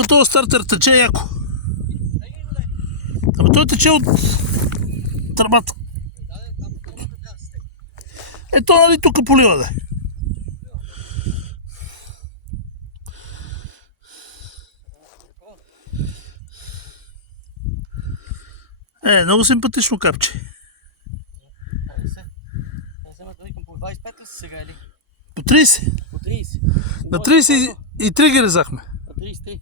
тук този стартер тече яко. Ама той тече от тръбата. Ето, нали тук полива, да. Много симпатично капче. По 25 ли си сега или? По 30. По 30. На 33 ги резахме. На 33.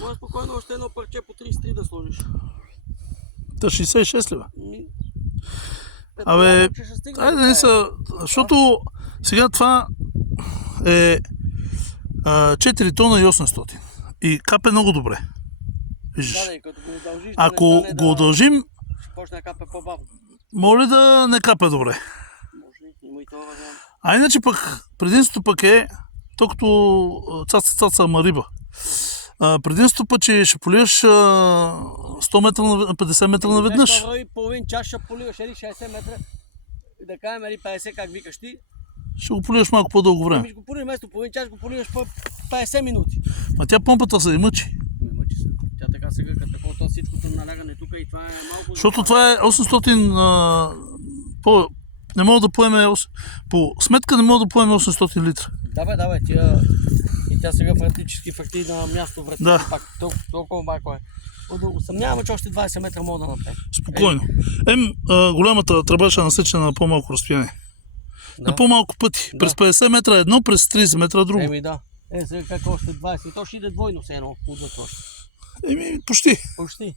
Може спокойно още едно парче по 33 да сложиш. Та 66 ли бе? Абе, айде не са, защото сега това е 4 тона и 800 и капе много добре. Виждаш, ако го удължим, ще почне да капе по-бавно. моля да не капе добре. Има и това вариант. А иначе пък, предимството пък е, толкова цаца ама риба. Предимството пък, че ще поливаш 100 метра, 50 метра наведнъж. Половин час ще поливаш или 60 метра, да кажем или 50, как викаш ти. Ще го поливаш малко по-дълго време. Ще го поливаш вместо половин час, го поливаш по 50 минути. А тя помпата се и мъчи. Не мъчи се. Тя така сега, като такова то ситкото налягане тук и това е малко... Защото това е 800... не мога да поеме... По сметка не мога да поеме 800 литра. Давай, тя... И тя сега практически факти на място врати. Да. Пак толкова малко е. Усъмняваме, че още 20 метра мога да направим. Спокойно. Голямата тръба ще насече на по-малко разстояние. Да. На по-малко пъти. Да. През 50 метра едно, през 30 метра друго. Да. Сега как още 20. То ще иде двойно се едно. Отвъд още. Почти. Почти.